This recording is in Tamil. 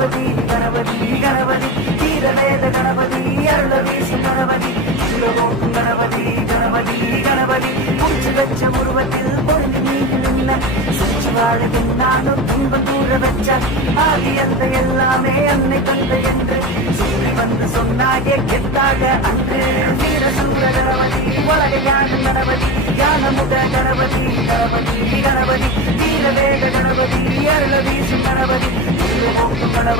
கணபதி கணபதி கணபதி தீரவேத கணபதி அருள வீசும் கணபதி சுரவோக்கும் கணபதி கணபதி கணபதி மூச்சு வச்ச உருவத்தில் பொழுது நீங்கி நின்ன சுற்றி வாழவின் நானும் துன்பம் தூர வச்ச ஆதி அந்த எல்லாமே அன்னை தந்தை என்று சுற்றி வந்து சொன்னாயே கெத்தாக அன்று வீர சூர கணபதி உலக யானும் கணபதி ஞானமுக கணபதி கணபதி கணபதி தீரவேத கணபதி அருள வீசும் கணபதி சுரவோக்கும் கணபதி